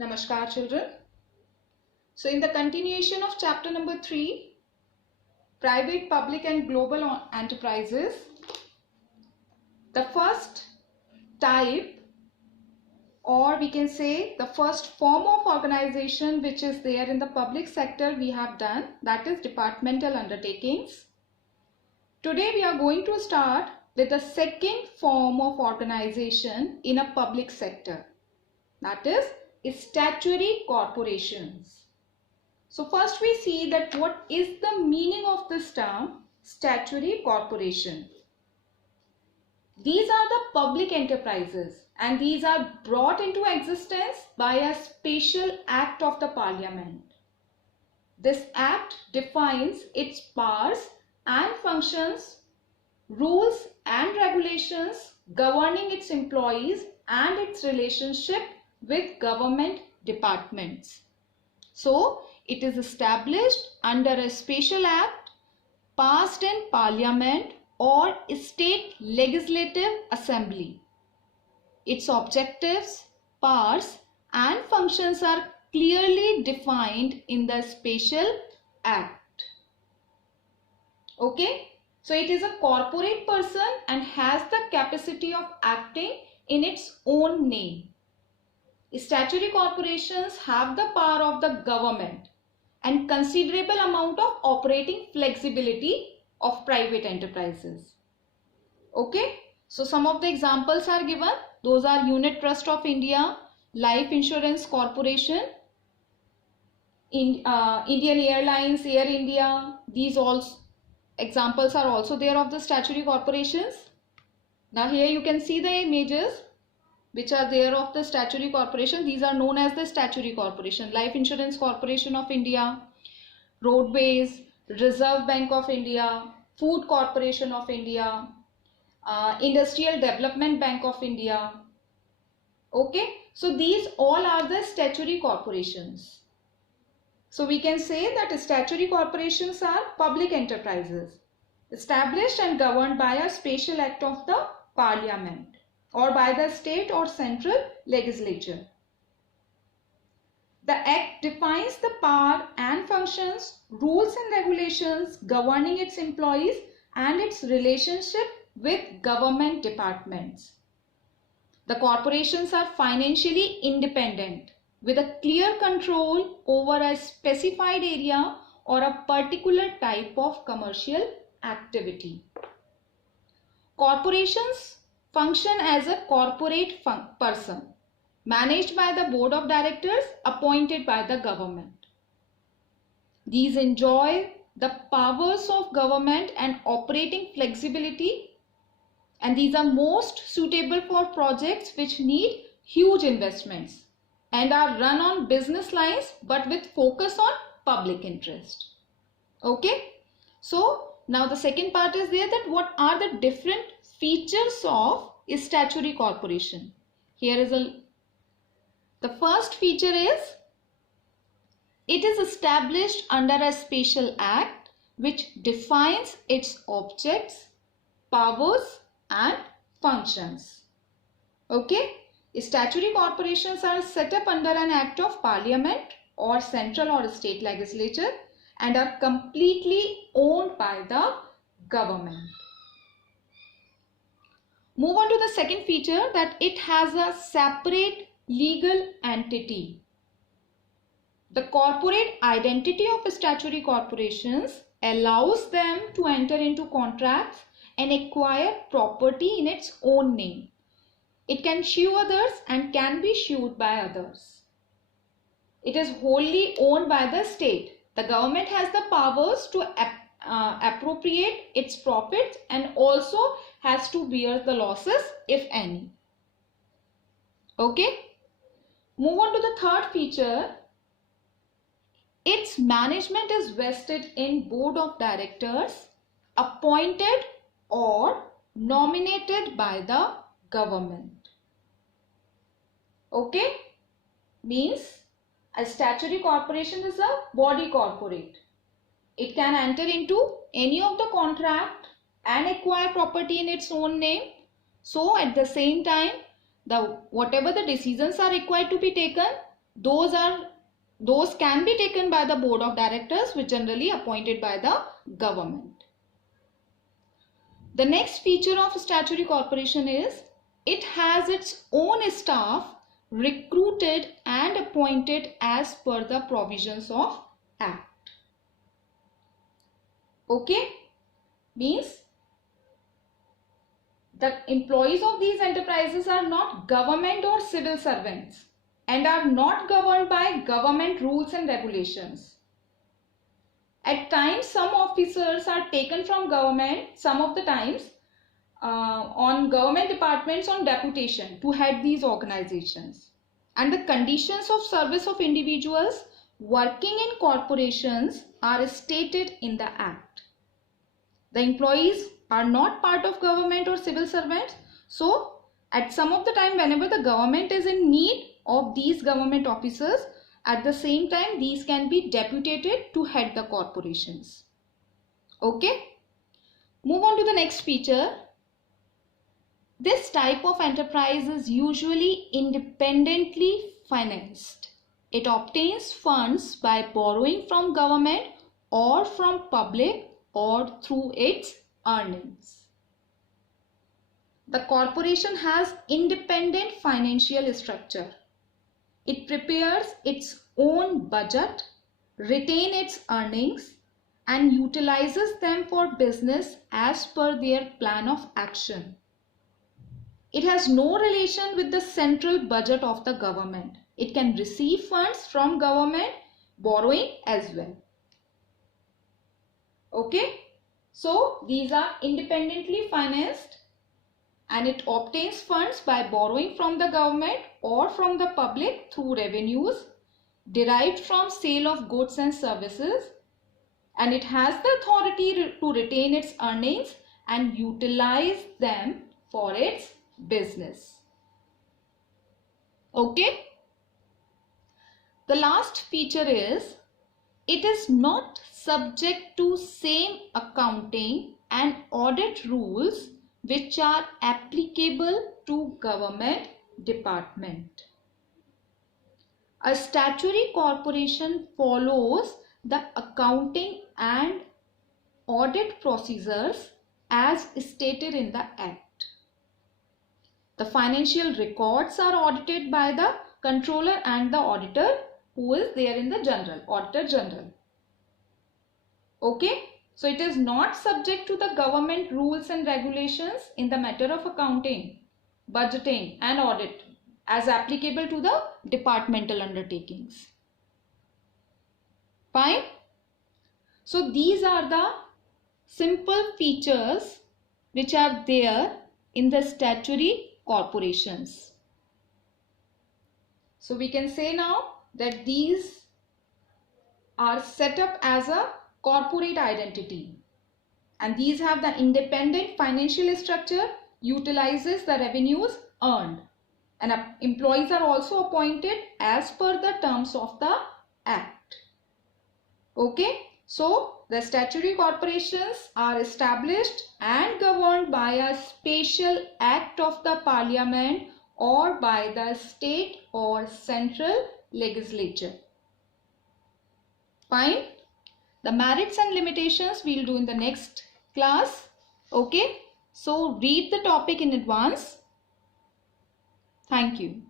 Namaskar children. So in the continuation of chapter number 3, private, public and global enterprises, the first type, or we can say the first form of organization which is there in the public sector we have done, that is departmental undertakings. Today we are going to start with the second form of organization in a public sector, that is statutory corporations. So first we see that what is the meaning of this term statutory corporation. These are the public enterprises and these are brought into existence by a special act of the Parliament. This act defines its powers and functions, rules and regulations governing its employees and its relationship with government departments. So it is established under a special act passed in Parliament or state legislative assembly. Its objectives, powers and functions are clearly defined in the special act. Okay, so it is a corporate person and has the capacity of acting in its own name. Statutory corporations have the power of the government and considerable amount of operating flexibility of private enterprises. Okay, so some of the examples are given. Those are Unit Trust of India, Life Insurance Corporation, Indian Airlines, Air India. These all examples are also there of the statutory corporations. Now here you can see the images which are there of the statutory corporation. These are known as the statutory corporation. Life Insurance Corporation of India, Roadways, Reserve Bank of India, Food Corporation of India, Industrial Development Bank of India. Okay, so these all are the statutory corporations. So we can say that statutory corporations are public enterprises established and governed by a special act of the Parliament or by the state or central legislature. The act defines the power and functions, rules and regulations governing its employees and its relationship with government departments. The corporations are financially independent with a clear control over a specified area or a particular type of commercial activity. Corporations function as a corporate person managed by the board of directors appointed by the government. These enjoy the powers of government and operating flexibility, and these are most suitable for projects which need huge investments and are run on business lines but with focus on public interest. Okay, so now the second part is there, that what are the different features of statutory corporation. Here is the first feature is it is established under a special act which defines its objects, powers and functions. Okay, statutory corporations are set up under an act of Parliament or central or state legislature and are completely owned by the government. Move on to the second feature, that it has a separate legal entity. The corporate identity of statutory corporations allows them to enter into contracts and acquire property in its own name. It can sue others and can be sued by others. It is wholly owned by the state. The government has the powers to appropriate its profits and also has to bear the losses if any. Okay, move on to the third feature. Its management is vested in board of directors appointed or nominated by the government. Okay, means a statutory corporation is a body corporate. It can enter into any of the contract and acquire property in its own name. So at the same time, whatever the decisions are required to be taken, those can be taken by the board of directors, which generally appointed by the government. The next feature of statutory corporation is it has its own staff recruited and appointed as per the provisions of Act. Okay, means the employees of these enterprises are not government or civil servants and are not governed by government rules and regulations. At times, some officers are taken from government, some of the times on government departments on deputation to head these organizations. And the conditions of service of individuals working in corporations are stated in the Act. The employees are not part of government or civil servants. So, at some of the time, whenever the government is in need of these government officers, at the same time, these can be deputed to head the corporations. Okay. Move on to the next feature. This type of enterprise is usually independently financed. It obtains funds by borrowing from government or from public or through its earnings. The corporation has independent financial structure. It prepares its own budget, retains its earnings, and utilizes them for business as per their plan of action. It has no relation with the central budget of the government. It can receive funds from government, borrowing as well. Okay, so these are independently financed and it obtains funds by borrowing from the government or from the public through revenues derived from sale of goods and services, and it has the authority to retain its earnings and utilize them for its business. Okay. The last feature is it is not subject to same accounting and audit rules which are applicable to government department. A statutory corporation follows the accounting and audit procedures as stated in the Act. The financial records are audited by the controller and the auditor who is there in the general, auditor general. Okay, so it is not subject to the government rules and regulations in the matter of accounting, budgeting and audit as applicable to the departmental undertakings. Fine. So these are the simple features which are there in the statutory corporations. So we can say now that these are set up as a corporate identity, and these have the independent financial structure, utilizes the revenues earned, and employees are also appointed as per the terms of the Act. Okay, so the statutory corporations are established and governed by a special act of the Parliament or by the state or central legislature. Fine. The merits and limitations we will do in the next class. Okay. So read the topic in advance. Thank you.